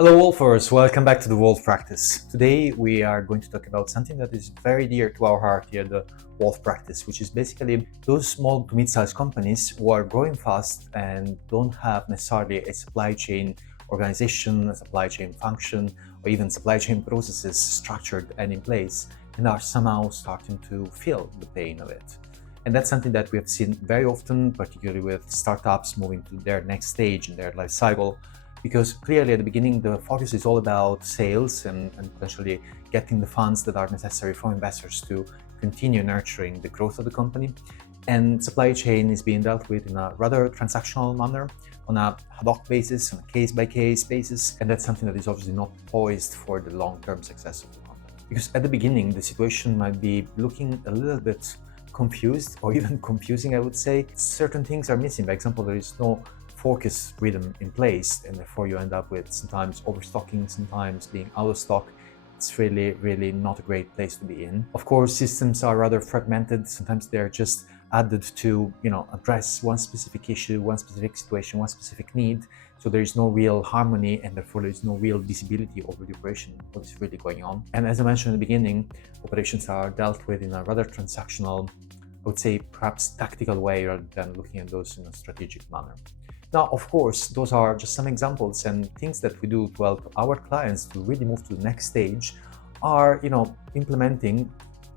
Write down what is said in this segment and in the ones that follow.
Hello Wolfers, welcome back to the Wolf Practice. Today we are going to talk about something that is very dear to our heart here at the Wolf Practice, which is basically those small to mid-sized companies who are growing fast and don't have necessarily a supply chain organization, a supply chain function, or even supply chain processes structured and in place, and are somehow starting to feel the pain of it. And that's something that we have seen very often, particularly with startups moving to their next stage in their life cycle, because clearly at the beginning the focus is all about sales and potentially getting the funds that are necessary from investors to continue nurturing the growth of the company. And supply chain is being dealt with in a rather transactional manner, on a ad hoc basis, on a case-by-case basis, and that's something that is obviously not poised for the long-term success of the company. Because at the beginning the situation might be looking a little bit confused or even confusing, I would say. Certain things are missing. For example, there is no focus rhythm in place, and therefore you end up with sometimes overstocking, sometimes being out of stock. It's really not a great place to be in. Of course, systems are rather fragmented. Sometimes they're just added to, address one specific issue, one specific situation, one specific need. So there is no real harmony, and therefore there is no real visibility over the operation, what is really going on. And as I mentioned in the beginning, operations are dealt with in a rather transactional, I would say perhaps tactical way, rather than looking at those in a strategic manner. Now, of course, those are just some examples, and things that we do to help our clients to really move to the next stage are, implementing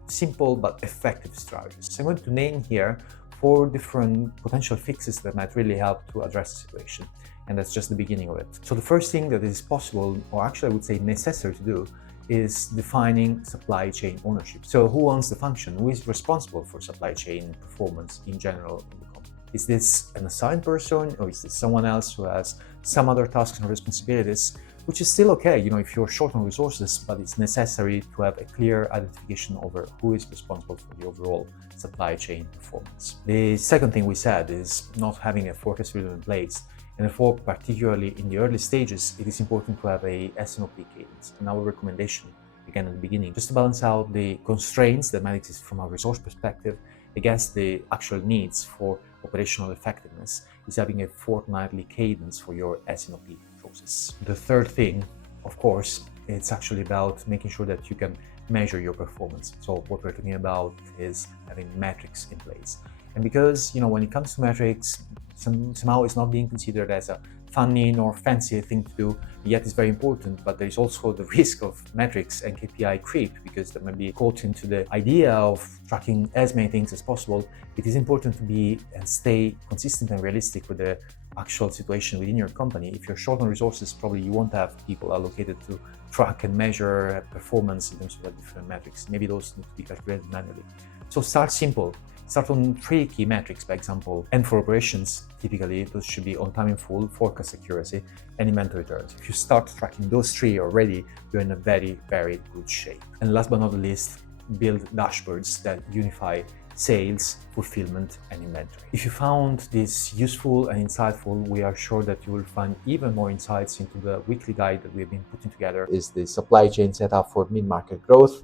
simple but effective strategies. I'm going to name here 4 different potential fixes that might really help to address the situation, and that's just the beginning of it. So the first thing that is possible, or actually I would say necessary to do, is defining supply chain ownership. So who owns the function? Who is responsible for supply chain performance in general in the company? Is this an assigned person, or is this someone else who has some other tasks and responsibilities, which is still okay, if you're short on resources, but it's necessary to have a clear identification over who is responsible for the overall supply chain performance. The second thing we said is not having a forecast rhythm in place. And therefore, particularly in the early stages, it is important to have a S&OP cadence. And our recommendation, again at the beginning, just to balance out the constraints that might exist from a resource perspective against the actual needs for operational effectiveness, is having a fortnightly cadence for your S&OP process. The third thing, of course, it's actually about making sure that you can measure your performance. So what we're talking about is having metrics in place. And because, when it comes to metrics, somehow it's not being considered as a funny nor fancy thing to do, yet it's very important. But there is also the risk of metrics and KPI creep, because they might be caught into the idea of tracking as many things as possible. It is important to be and stay consistent and realistic with the actual situation within your company. If you're short on resources, probably you won't have people allocated to track and measure performance in terms of the different metrics. Maybe those need to be calculated manually. So start simple. Start on 3 key metrics, by example, and for operations, typically those should be on time in full, forecast accuracy, and inventory turns. If you start tracking those 3 already, you're in a very good shape. And last but not least, build dashboards that unify sales, fulfillment, and inventory. If you found this useful and insightful, we are sure that you will find even more insights into the weekly guide that we've been putting together. Is the supply chain setup for mid-market growth,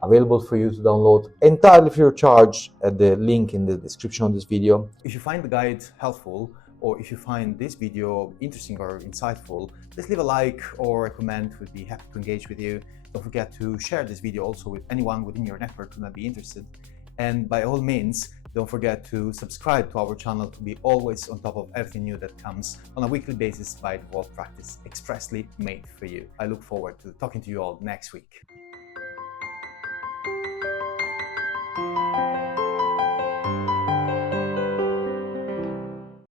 available for you to download entirely free of charge at the link in the description of this video. If you find the guide helpful, or if you find this video interesting or insightful, please leave a like or a comment. We'd be happy to engage with you. Don't forget to share this video also with anyone within your network who might be interested. And by all means, don't forget to subscribe to our channel to be always on top of everything new that comes on a weekly basis by the Wolf Practice, expressly made for you. I look forward to talking to you all next week.